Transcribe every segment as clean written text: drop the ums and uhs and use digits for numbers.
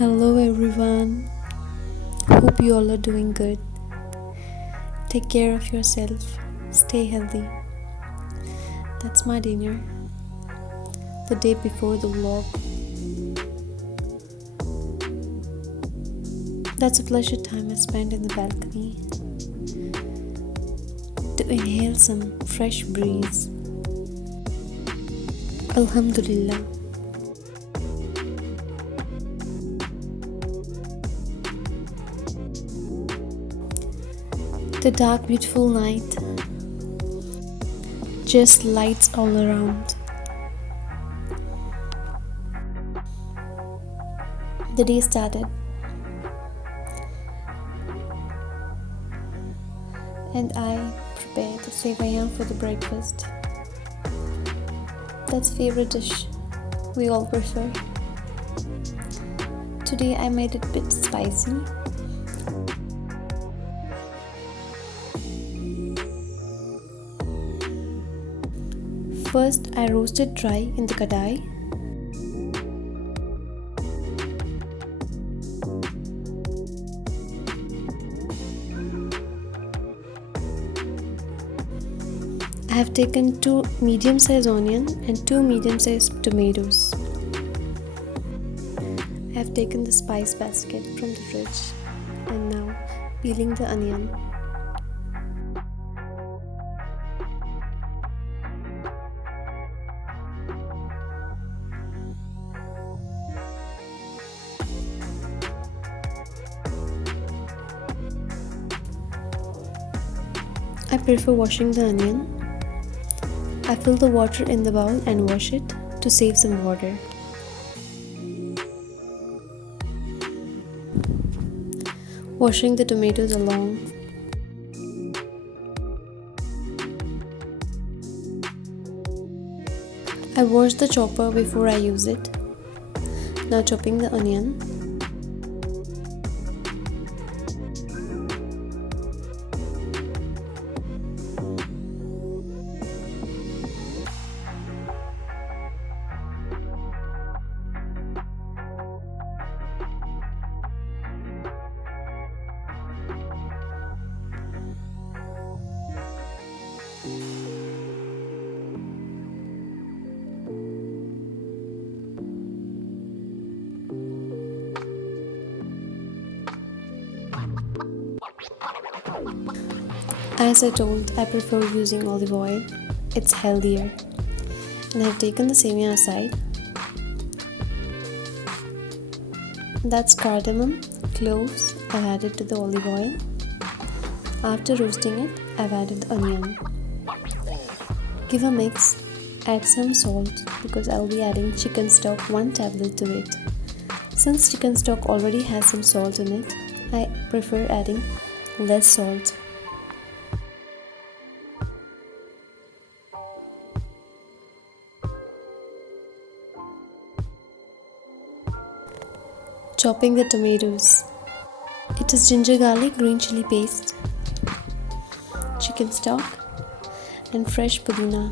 Hello everyone. Hope you all are doing good. Take care of yourself. Stay healthy. That's my dinner. The day before the vlog. That's a pleasure time I spent in the balcony to inhale some fresh breeze. Alhamdulillah. The dark, beautiful night, just lights all around. The day started, and I prepared sevaya for the breakfast. That's favorite dish we all prefer. Today I made it a bit spicy. First, I roasted dry in the kadai. I have taken 2 medium-sized onion and 2 medium-sized tomatoes. I have taken the spice basket from the fridge and now peeling the onion. I prefer washing the onion. I fill the water in the bowl and wash it to save some water. Washing the tomatoes along. I wash the chopper before I use it. Now chopping the onion. As I told, I prefer using olive oil. It's healthier. And I've taken the sevaya aside. That's cardamom, cloves. I've added to the olive oil. After roasting it, I've added the onion. Give a mix. Add some salt because I'll be adding chicken stock 1 tablet to it. Since chicken stock already has some salt in it, I prefer adding less salt. Chopping the tomatoes. It is ginger garlic, green chili paste, chicken stock and fresh pudina.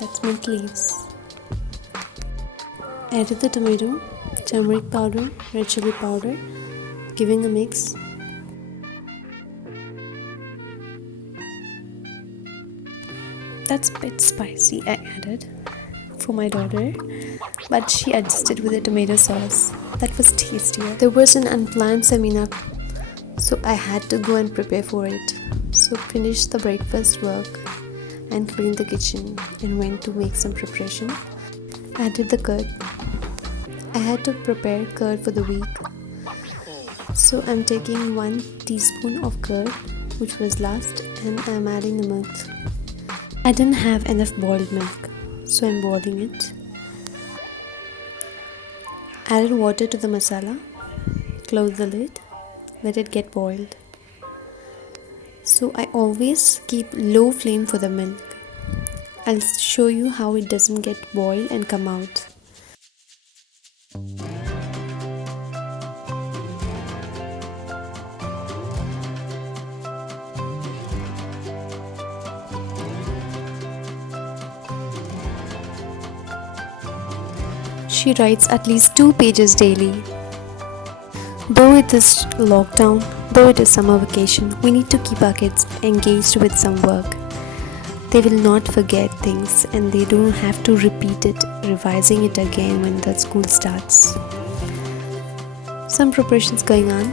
That's mint leaves. Added the tomato, turmeric powder, red chili powder, giving a mix. That's a bit spicy, I added for my daughter, but she adjusted with the tomato sauce. That was tastier. There was an unplanned seminar, so I had to go and prepare for it. So finished the breakfast work and cleaned the kitchen and went to make some preparation. Added the curd. I had to prepare curd for the week. So I'm taking 1 teaspoon of curd, which was last, and I'm adding the milk. I didn't have enough boiled milk, so I'm boiling it. Added water to the masala, close the lid, let it get boiled. So I always keep low flame for the milk. I'll show you how it doesn't get boiled and come out. She writes at least 2 pages daily. Though it is lockdown, though it is summer vacation, we need to keep our kids engaged with some work. They will not forget things and they don't have to repeat it, revising it again when the school starts. Some preparations going on.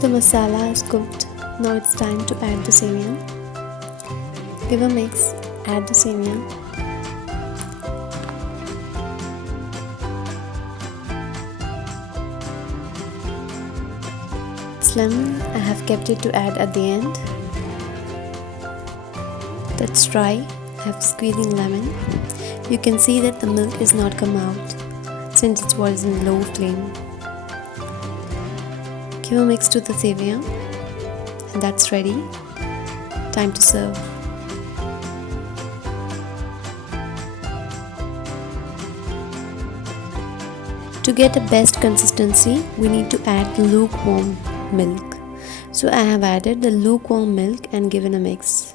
The masala is cooked. Now it's time to add the semia. Give a mix, add the semia. It's lemon, I have kept it to add at the end. That's dry, I have squeezing lemon. You can see that the milk is not come out since it was in low flame. Give a mix to the sevia and that's ready. Time to serve. To get the best consistency, we need to add lukewarm milk. So I have added the lukewarm milk and given a mix.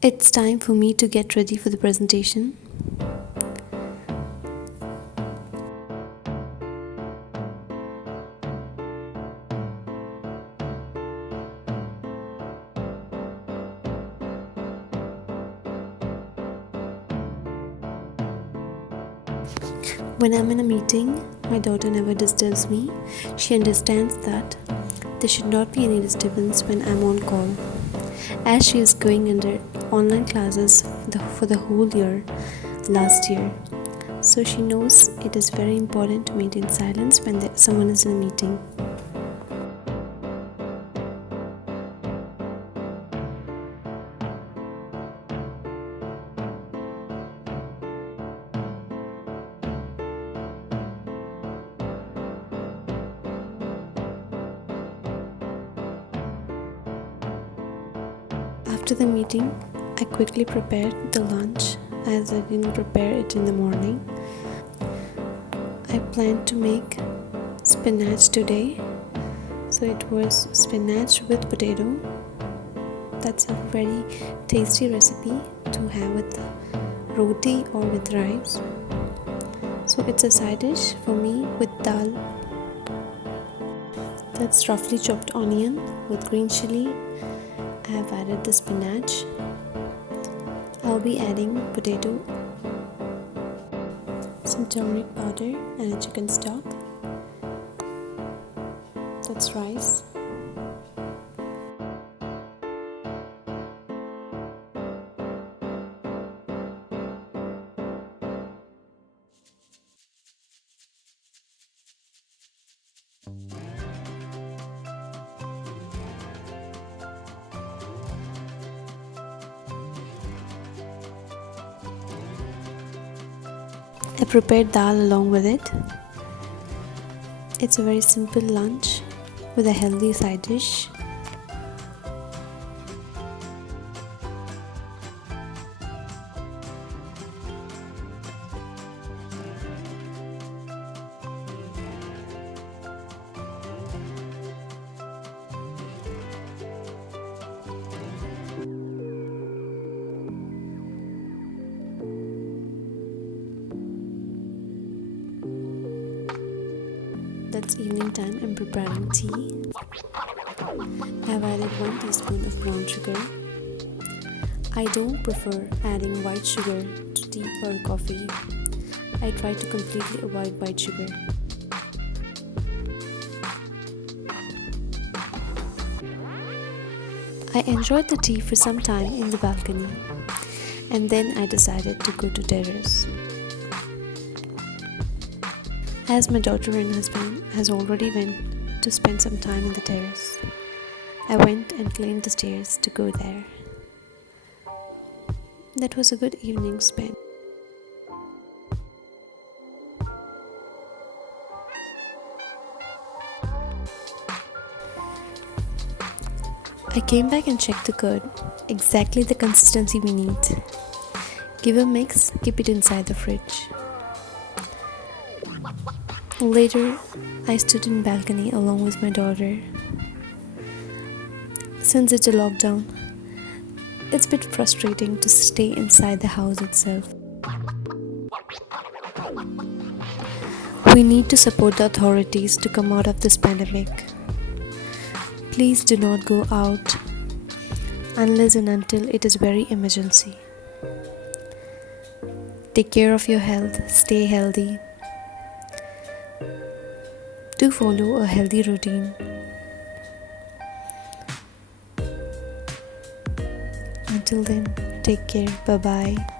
It's time for me to get ready for the presentation. When I'm in a meeting, my daughter never disturbs me. She understands that there should not be any disturbance when I'm on call, as she is going under online classes for the whole year last year. So she knows it is very important to maintain silence when someone is in a meeting. After the meeting, I quickly prepared the lunch as I didn't prepare it in the morning. I planned to make spinach today. So it was spinach with potato. That's a very tasty recipe to have with roti or with rice. So it's a side dish for me with dal. That's roughly chopped onion with green chili. I have added the spinach. I'll be adding potato, some turmeric powder and a chicken stock. That's rice. I prepared dal along with it. It's a very simple lunch with a healthy side dish. That's evening time. I'm preparing tea. I have added 1 teaspoon of brown sugar. I don't prefer adding white sugar to tea or coffee. I try to completely avoid white sugar. I enjoyed the tea for some time in the balcony and then I decided to go to terrace. As my daughter and husband has already went to spend some time in the terrace, I went and climbed the stairs to go there. That was a good evening spent. I came back and checked the curd, exactly the consistency we need. Give a mix, keep it inside the fridge. Later, I stood in balcony along with my daughter. Since it's a lockdown, It's a bit frustrating to stay inside the house itself. We need to support the authorities to come out of this pandemic. Please do not go out unless and until it is very emergency. Take care of your health, stay healthy. Do follow a healthy routine. Until then, take care. Bye bye.